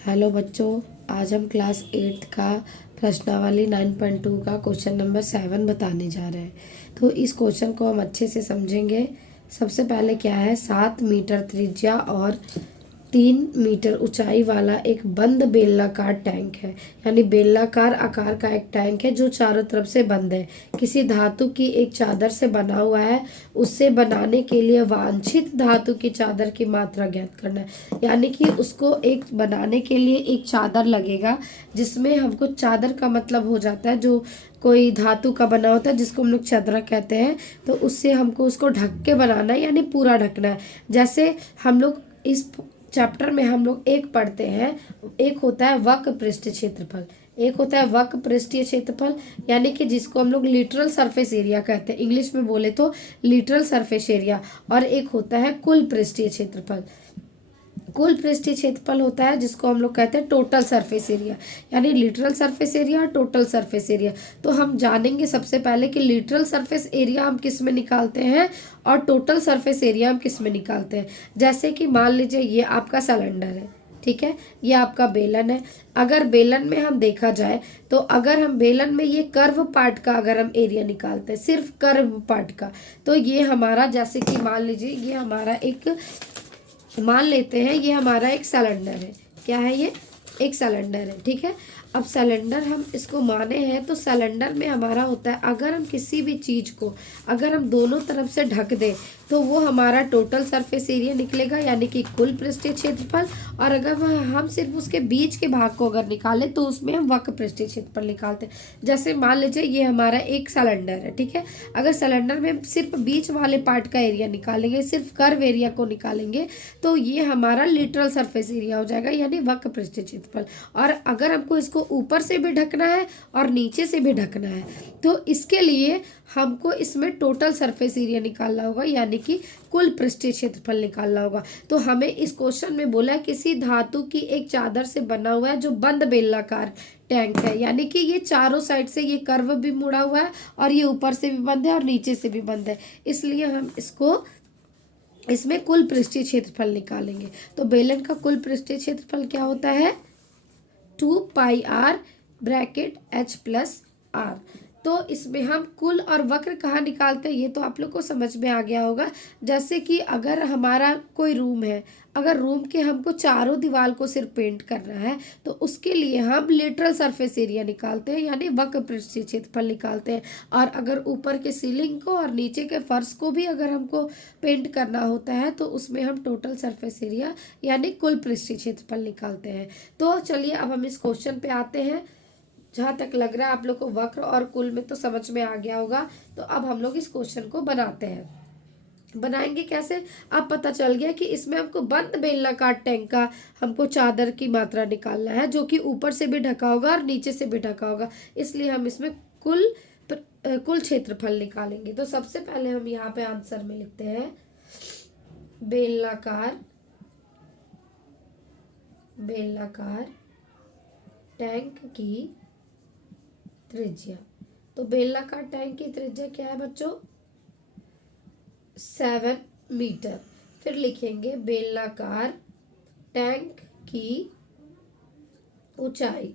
Hello बच्चों, आज हम क्लास 8 का प्रश्नावली 9.2 का क्वेश्चन नंबर 7 बताने जा रहे हैं। तो इस क्वेश्चन को हम अच्छे से समझेंगे। सबसे पहले क्या है, 7 मीटर त्रिज्या और 3 मीटर ऊंचाई वाला एक बंद बेलनाकार टैंक है। यानी बेलनाकार आकार का एक टैंक है जो चारों तरफ से बंद है, किसी धातु की एक चादर से बना हुआ है। उससे बनाने के लिए वांछित धातु की चादर की मात्रा ज्ञात करना है। यानी कि उसको एक बनाने के लिए एक चादर लगेगा, जिसमें हमको चादर का मतलब हो जाता है जो कोई धातु का बना होता है, जिसको हम लोग चदरा कहते हैं। तो उससे हमको उसको ढक के बनाना है, यानी पूरा ढकना है। जैसे हम लोग इस चैप्टर में हम लोग एक पढ़ते हैं, एक होता है वक्र पृष्ठ क्षेत्रफल, एक होता है वक्र पृष्ठीय क्षेत्रफल, यानी कि जिसको हम लोग लिटरल सरफेस एरिया कहते हैं, इंग्लिश में बोले तो लिटरल सरफेस एरिया। और एक होता है कुल पृष्ठीय क्षेत्रफल। कुल पृष्ठीय क्षेत्रफल होता है जिसको हम लोग कहते हैं टोटल सरफेस एरिया, यानी लिटरल सरफेस एरिया और टोटल सरफेस एरिया। तो हम जानेंगे सबसे पहले कि लिटरल सरफेस एरिया हम किस में निकालते हैं और टोटल सरफेस एरिया हम किस में निकालते हैं। जैसे कि मान लीजिए ये आपका सिलेंडर है, ठीक है, ये आपका बेलन है। अगर बेलन में हम देखा जाए तो अगर हम बेलन में ये कर्व पार्ट का अगर हम एरिया निकालते हैं, सिर्फ कर्व पार्ट का, तो ये हमारा, जैसे कि मान लीजिए ये हमारा एक, मान लेते हैं ये हमारा एक सिलेंडर है। क्या है ये? एक सिलेंडर है, ठीक है। अब सिलेंडर हम इसको माने हैं तो सिलेंडर में हमारा होता है, अगर हम किसी भी चीज़ को अगर हम दोनों तरफ से ढक दें तो वो हमारा टोटल सरफेस एरिया निकलेगा, यानी कि कुल पृष्ठीय क्षेत्रफल। और अगर हम सिर्फ उसके बीच के भाग को अगर निकालें तो उसमें हम वक्र पृष्ठीय क्षेत्रफल निकालते हैं। जैसे मान लीजिए ये हमारा एक सिलेंडर है, ठीक है। अगर सिलेंडर में सिर्फ बीच वाले पार्ट का एरिया निकालेंगे, सिर्फ कर्व एरिया को निकालेंगे, तो ये हमारा लिटरल सरफेस एरिया हो जाएगा, यानी वक्र पृष्ठीय क्षेत्रफल। और अगर हमको इसको ऊपर से भी ढकना है और नीचे से भी ढकना है, तो इसके लिए हमको इसमें टोटल सरफेस एरिया निकालना होगा, यानी कि कुल पृष्ठीय क्षेत्रफल निकालना होगा। तो हमें इस क्वेश्चन में बोला है किसी धातु की एक चादर से बना हुआ है जो बंद बेलनाकार टैंक है, यानी कि ये चारों साइड से ये कर्व भी मुड़ा हुआ है और ये ऊपर से भी बंद है और नीचे से भी बंद है, इसलिए हम इसको इसमें कुल पृष्ठीय क्षेत्रफल निकालेंगे। तो बेलन का कुल पृष्ठीय क्षेत्रफल क्या होता है? 2πr bracket h+r। तो इसमें हम कुल और वक्र कहाँ निकालते हैं ये तो आप लोग को समझ में आ गया होगा। जैसे कि अगर हमारा कोई रूम है, अगर रूम के हमको चारों दीवार को सिर्फ पेंट करना है तो उसके लिए हम लिटरल सरफेस एरिया निकालते हैं, यानी वक्र पृष्ठीय क्षेत्रफल निकालते हैं। और अगर ऊपर के सीलिंग को और नीचे के फर्श को भी अगर हमको पेंट करना होता है तो उसमें हम टोटल सरफेस एरिया यानी कुल पृष्ठीय क्षेत्रफल निकालते हैं। तो चलिए अब हम इस क्वेश्चन पे आते हैं। जहाँ तक लग रहा है आप लोग को वक्र और कुल में तो समझ में आ गया होगा। तो अब हम लोग इस क्वेश्चन को बनाते हैं। बनाएंगे कैसे? अब पता चल गया कि इसमें हमको बंद बेलनाकार टैंक का हमको चादर की मात्रा निकालना है, जो कि ऊपर से भी ढका होगा और नीचे से भी ढका होगा, इसलिए हम इसमें कुल क्षेत्रफल निकालेंगे। तो सबसे पहले हम यहाँ पे आंसर में लिखते हैं बेलनाकार टैंक की त्रिज्या। तो बेलनाकार टैंक की त्रिज्या क्या है बच्चों? 7 मीटर। फिर लिखेंगे बेलनाकार टैंक की ऊंचाई।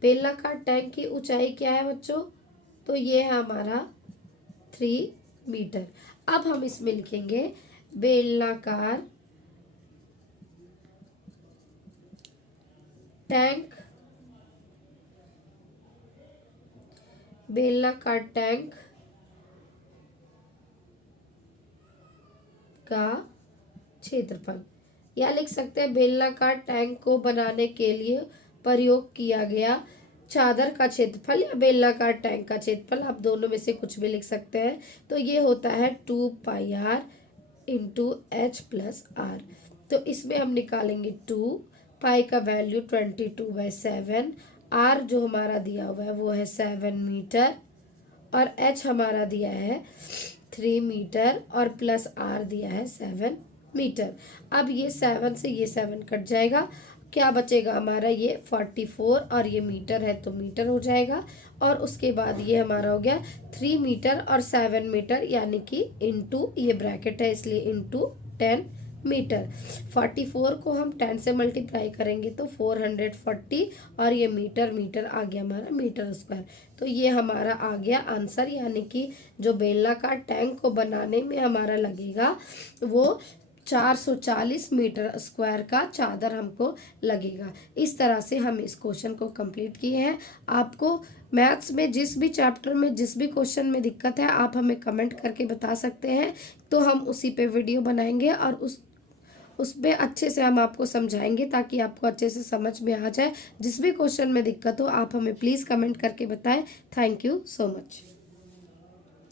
बेलनाकार टैंक की ऊंचाई क्या है बच्चों? तो ये है हमारा 3 मीटर। अब हम इसमें लिखेंगे बेलनाकार टैंक का क्षेत्रफल, या लिख सकते हैं बेलनाकार टैंक को बनाने के लिए प्रयोग किया गया चादर का क्षेत्रफल या बेलनाकार टैंक का क्षेत्रफल, आप दोनों में से कुछ भी लिख सकते हैं। तो ये होता है 2πr × h+r। तो इसमें हम निकालेंगे 2, पाई का वैल्यू 22/7, r जो हमारा दिया हुआ है वो है 7 मीटर, और h हमारा दिया है 3 मीटर, और प्लस r दिया है 7 मीटर। अब ये 7 से ये 7 कट जाएगा, क्या बचेगा हमारा? ये 44, और ये मीटर है तो मीटर हो जाएगा। और उसके बाद ये हमारा हो गया 3 मीटर और 7 मीटर, यानी कि इंटू, ये ब्रैकेट है इसलिए इंटू 10 मीटर। 44 को हम 10 से मल्टीप्लाई करेंगे तो 440, और ये मीटर मीटर आ गया हमारा मीटर स्क्वायर। तो ये हमारा आ गया आंसर, यानी कि जो बेलनाकार टैंक को बनाने में हमारा लगेगा वो 440 मीटर स्क्वायर का चादर हमको लगेगा। इस तरह से हम इस क्वेश्चन को कंप्लीट किए हैं। आपको मैथ्स में जिस भी चैप्टर में जिस भी क्वेश्चन में दिक्कत है आप हमें कमेंट करके बता सकते हैं, तो हम उसी पे वीडियो बनाएंगे और उस पे अच्छे से हम आपको समझाएंगे ताकि आपको अच्छे से समझ में आ जाए। जिस भी क्वेश्चन में दिक्कत हो आप हमें प्लीज़ कमेंट करके बताएं। Thank you so much.